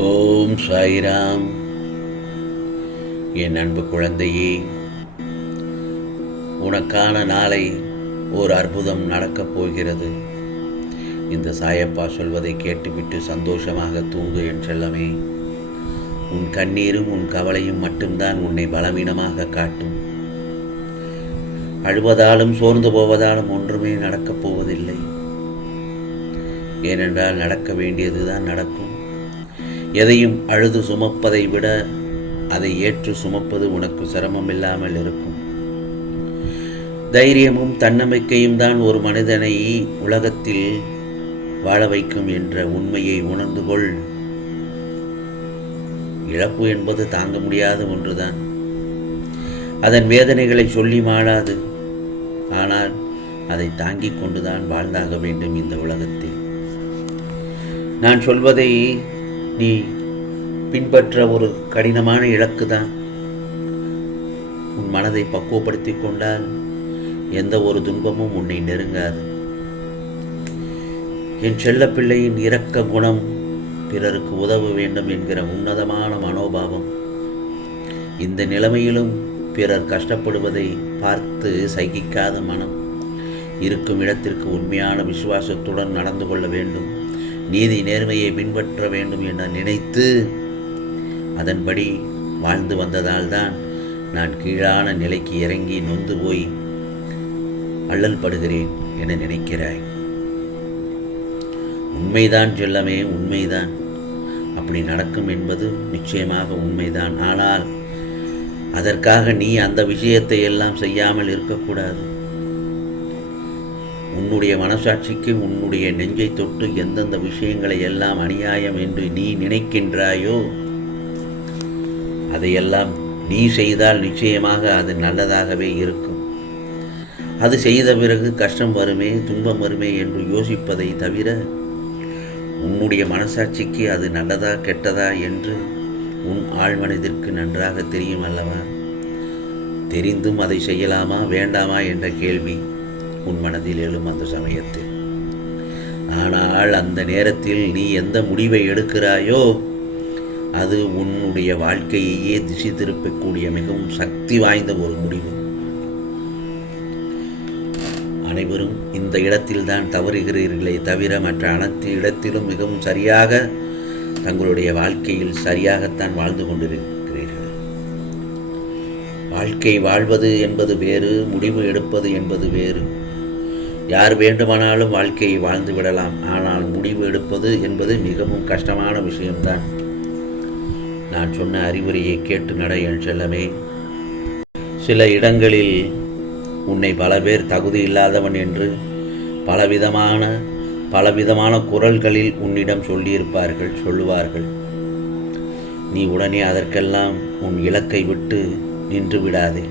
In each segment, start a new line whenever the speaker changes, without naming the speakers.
ஓம் சாய்ராம். என் அன்பு குழந்தையே உனக்கான நாளை ஓர் அற்புதம் நடக்கப் போகிறது. இந்த சாயப்பா சொல்வதை கேட்டுவிட்டு சந்தோஷமாக தூங்கு என்றெல்லாமே. உன் கண்ணீரும் உன் கவலையும் மட்டும்தான் உன்னை பலவீனமாக காட்டும். அழுவதாலும் சோர்ந்து போவதாலும் ஒன்றுமே நடக்கப் போவதில்லை. ஏனென்றால் நடக்க வேண்டியதுதான் நடக்கும். எதையும் அழுது சுமப்பதை விட அதை ஏற்று சுமப்பது உனக்கு சிரமம் இல்லாமல் இருக்கும். தைரியமும் தன்னம்பிக்கையும் தான் ஒரு மனிதனை உலகத்தில் வாழ வைக்கும் என்ற உண்மையை உணர்ந்து கொள். இழப்பு என்பது தாங்க முடியாத ஒன்றுதான். அதன் வேதனைகளை சொல்லி மாளாது. ஆனால் அதை தாங்கிக் கொண்டுதான் வாழ்ந்தாக வேண்டும் இந்த உலகத்தில். நான் சொல்வதை நீ பின்பற்ற ஒரு கடினமான இலக்கு தான் உன் மனதை பக்குவப்படுத்தி கொண்டால் எந்த ஒரு துன்பமும் உன்னை நெருங்காது. என் செல்ல பிள்ளையின் இரக்க குணம் பிறருக்கு உதவ வேண்டும் என்கிற உன்னதமான மனோபாவம். இந்த நிலைமையிலும் பிறர் கஷ்டப்படுவதை பார்த்து சகிக்காத மனம். இருக்கும் இடத்திற்கு உண்மையான விசுவாசத்துடன் நடந்து கொள்ள வேண்டும். நீதி நேர்மையை பின்பற்ற வேண்டும் என நினைத்து அதன்படி வாழ்ந்து வந்ததால் தான் நான் கீழான நிலைக்கு இறங்கி நொந்து போய் அல்லல் படுகிறேன் என நினைக்கிறாய். உண்மைதான் செல்லமே உண்மைதான். அப்படி நடக்கும் என்பது நிச்சயமாக உண்மைதான். ஆனால் அதற்காக நீ அந்த விஷயத்தை எல்லாம் செய்யாமல் இருக்கக்கூடாது. உன்னுடைய மனசாட்சிக்கு உன்னுடைய நெஞ்சை தொட்டு எந்தெந்த விஷயங்களை எல்லாம் அநியாயம் என்று நீ நினைக்கின்றாயோ அதையெல்லாம் நீ செய்தால் நிச்சயமாக அது நல்லதாகவே இருக்கும். அது செய்த பிறகு கஷ்டம் வருமே துன்பம் வருமே என்று யோசிப்பதை தவிர உன்னுடைய மனசாட்சிக்கு அது நல்லதா கெட்டதா என்று உன் ஆழ்மனதிற்கு நன்றாக தெரியும் அல்லவா? தெரிந்தும் அதை செய்யலாமா வேண்டாமா என்ற கேள்வி. உன் மனதில் எழும் அந்த சமயத்தில். ஆனால் அந்த நேரத்தில் நீ எந்த முடிவை எடுக்கிறாயோ அது உன்னுடைய வாழ்க்கையையே திசை திருப்பக்கூடிய மிகவும் சக்தி வாய்ந்த ஒரு முடிவு. அனைவரும் இந்த இடத்தில்தான் தவறுகிறீர்களே தவிர மற்ற அனைத்து இடத்திலும் மிகவும் சரியாக தங்களுடைய வாழ்க்கையில் சரியாகத்தான் வாழ்ந்து கொண்டிருக்கிறீர்கள். வாழ்க்கை வாழ்வது என்பது வேறு முடிவு எடுப்பது என்பது வேறு. யார் வேண்டுமானாலும் வாழ்க்கையை வாழ்ந்து விடலாம். ஆனால் முடிவு எடுப்பது என்பது மிகவும் கஷ்டமான விஷயம்தான். நான் சொன்ன அறிவுரையை கேட்டு நட என் செல்லமே. சில இடங்களில் உன்னை பல பேர் தகுதி இல்லாதவன் என்று பலவிதமான பலவிதமான குரல்களில் உன்னிடம் சொல்லியிருப்பார்கள் சொல்லுவார்கள். நீ உடனே அதற்கெல்லாம் உன் இலக்கை விட்டு நின்று விடாதே.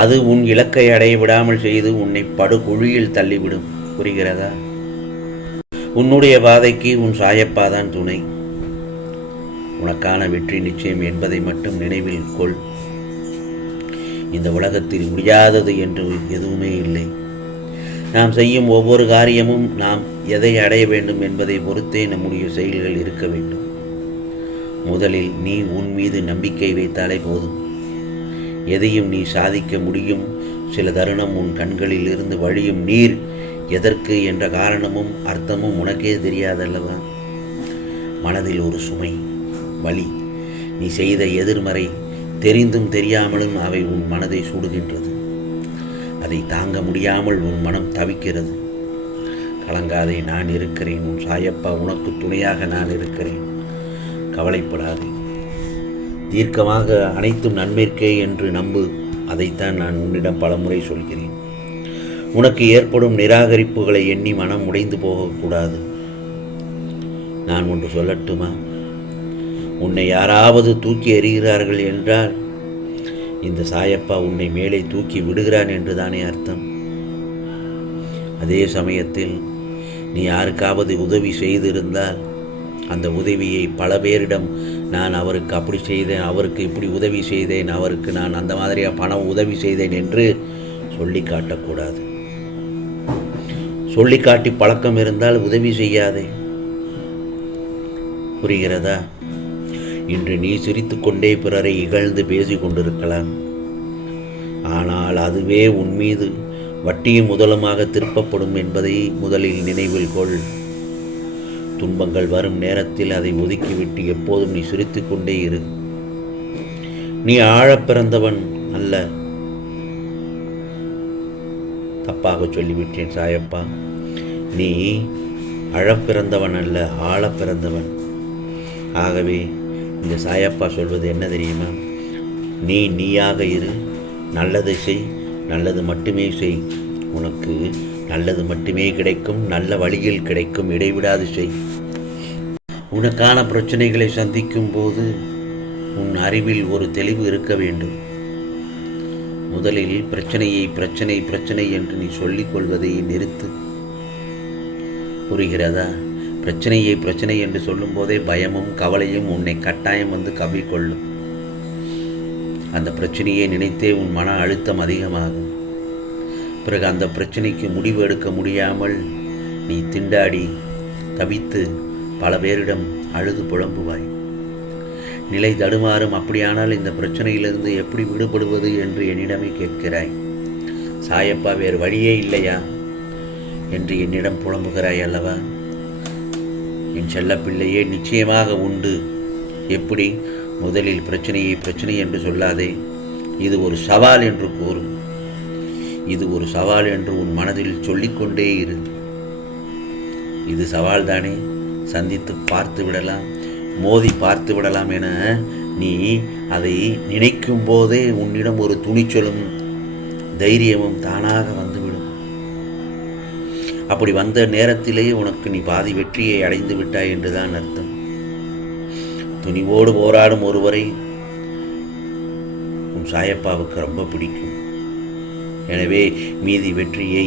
அது உன் இலக்கை அடைய விடாமல் செய்து உன்னை படுகுழியில் தள்ளிவிடும். புரிகிறதா? உன்னுடைய பாதைக்கு உன் சாயப்பாதான் துணை. உனக்கான வெற்றி நிச்சயம் என்பதை மட்டும் நினைவில் கொள். இந்த உலகத்தில் முடியாதது என்று எதுவுமே இல்லை. நாம் செய்யும் ஒவ்வொரு காரியமும் நாம் எதை அடைய வேண்டும் என்பதை பொறுத்தே நம்முடைய செயல்கள் இருக்க வேண்டும். முதலில் நீ உன் மீது நம்பிக்கை வைத்தாலே போதும். எதையும் நீ சாதிக்க முடியும். சில தருணம் உன் கண்களில் இருந்து வழியும் நீர். எதற்கு என்ற காரணமும் அர்த்தமும் உனக்கே தெரியாதல்லவா? மனதில் ஒரு சுமை வலி. நீ செய்த எதிர்மறை தெரிந்தும் தெரியாமலும் அவை உன் மனதை சூடுகின்றது. அதை தாங்க முடியாமல் உன் மனம் தவிக்கிறது. கலங்காதே நான் இருக்கிறேன். உன் சாயப்பா உனக்கு துணையாக நான் இருக்கிறேன். கவலைப்படாதே. தீர்க்கமாக அனைத்தும் நன்மைக்கே என்று நம்பு. அதைத்தான் நான் உன்னிடம் பலமுறை சொல்கிறேன். உனக்கு ஏற்படும் நிராகரிப்புகளை எண்ணி மனம் உடைந்து போகக்கூடாது. நான் ஒன்று சொல்லட்டுமா? உன்னை யாராவது தூக்கி எறிகிறார்கள் என்றால் இந்த சாயப்பா உன்னை மேலே தூக்கி விடுகிறான் என்று தானே அர்த்தம். அதே சமயத்தில் நீ யாருக்காவது உதவி செய்திருந்தால் அந்த உதவியை பல பேரிடம் நான் அவருக்கு அப்படி செய்தேன் அவருக்கு இப்படி உதவி செய்தேன் அவருக்கு நான் அந்த மாதிரியாக பணம் உதவி செய்தேன் என்று சொல்லி காட்டக்கூடாது. சொல்லி காட்டி பழக்கம் இருந்தால் உதவி செய்யாதே. புரிகிறதா? இன்று நீ சிரித்துக்கொண்டே பிறரை இகழ்ந்து பேசி கொண்டிருக்கலாம். ஆனால் அதுவே உன் மீது வட்டியும் முதலுமாக திருப்பப்படும் என்பதை முதலில் நினைவில் கொள். துன்பங்கள் வரும் நேரத்தில் அதை ஒதுக்கிவிட்டு எப்போதும் நீ சிரித்துக்கொண்டே இரு. நீ ஆழ பிறந்தவன் அல்ல. தப்பாக சொல்லிவிட்டேன் சாயப்பா. நீ அழப் பிறந்தவன் அல்ல ஆழ பிறந்தவன். ஆகவே இந்த சாயப்பா சொல்வது என்ன தெரியுமா? நீ நீயாக இரு. நல்லதை செய் நல்லது மட்டுமே செய். உனக்கு நல்லது மட்டுமே கிடைக்கும் நல்ல வழியில் கிடைக்கும் இடைவிடாது செய். உனக்கான பிரச்சனைகளை சந்திக்கும் போது உன் அறிவில் ஒரு தெளிவு இருக்க வேண்டும். முதலில் பிரச்சனையை பிரச்சனை பிரச்சனை என்று நீ சொல்லிக் கொள்வதை நிறுத்து. புரிகிறதா? பிரச்சனையை பிரச்சனை என்று சொல்லும்போதே பயமும் கவலையும் உன்னை கட்டாயம் வந்து கவ்விக்கொள்ளும் அந்த பிரச்சனையை நினைத்தே உன் மன அழுத்தம் அதிகமாகும். பிறகு அந்த பிரச்சனைக்கு முடிவு எடுக்க முடியாமல் நீ திண்டாடி தவித்து பல பேரிடம் அழுது புலம்புவாய். நிலை தடுமாறும் அப்படியானால் இந்த பிரச்சனையிலிருந்து எப்படி விடுபடுவது? என்று என்னிடமே கேட்கிறாய். சாயப்பா வேறு வழியே இல்லையா? என்று என்னிடம் புலம்புகிறாய் அல்லவா? என் செல்ல பிள்ளையே நிச்சயமாக உண்டு. எப்படி? முதலில் பிரச்சனையை பிரச்சனை என்று சொல்லாதே. இது ஒரு சவால் என்று கூறும். இது ஒரு சவால் என்று உன் மனதில் சொல்லிக்கொண்டே இரு. இது சவால் தானே சந்தித்து பார்த்து விடலாம் மோதி பார்த்து விடலாம் என நீ அதை நினைக்கும் போதே உன்னிடம் ஒரு துணிச்சலும் தைரியமும் தானாக வந்துவிடும். அப்படி வந்த நேரத்திலேயே உனக்கு நீ பாதி வெற்றியை அடைந்து விட்டாய் என்றுதான் அர்த்தம். துணிவோடு போராடும் ஒருவரை உன் சாயப்பாவுக்கு ரொம்ப பிடிக்கும். எனவே மீதி வெற்றியை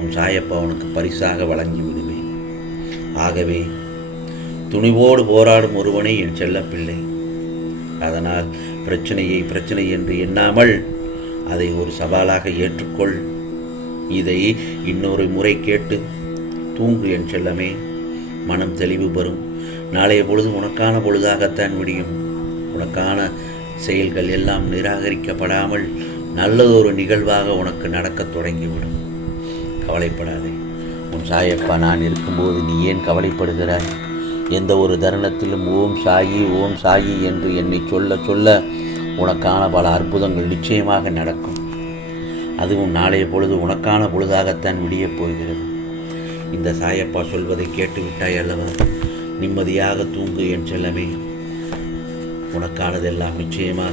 உன் சாயப்பா உனக்கு பரிசாக வழங்கி விடுவேன் ஆகவே துணிவோடு போராடும் ஒருவனே என் செல்லப்பிள்ளை. அதனால் பிரச்சனையை பிரச்சனை என்று எண்ணாமல் அதை ஒரு சவாலாக ஏற்றுக்கொள். இதை இன்னொரு முறை கேட்டு தூங்கு என் செல்லமே. மனம் தெளிவு பெறும். நாளைய பொழுது உனக்கான பொழுதாகத்தான் விடியும் உனக்கான செயல்கள் எல்லாம் நிராகரிக்கப்படாமல் நல்லதொரு நிகழ்வாக உனக்கு நடக்கத் தொடங்கிவிடும். கவலைப்படாதே. உன் சாயப்பா நான் இருக்கும்போது நீ ஏன் கவலைப்படுகிறாய்? எந்த ஒரு தருணத்திலும் ஓம் சாயி ஓம் சாயி என்று என்னை சொல்ல சொல்ல உனக்கான பல அற்புதங்கள் நிச்சயமாக நடக்கும். அதுவும் நாளைய பொழுது உனக்கான பொழுதாகத்தான் விடியப் போகிறது. இந்த சாயப்பா சொல்வதை கேட்டுவிட்டாய் அல்லவா? நிம்மதியாக தூங்கு என் செல்லமே. உனக்கானதெல்லாம் நிச்சயமாக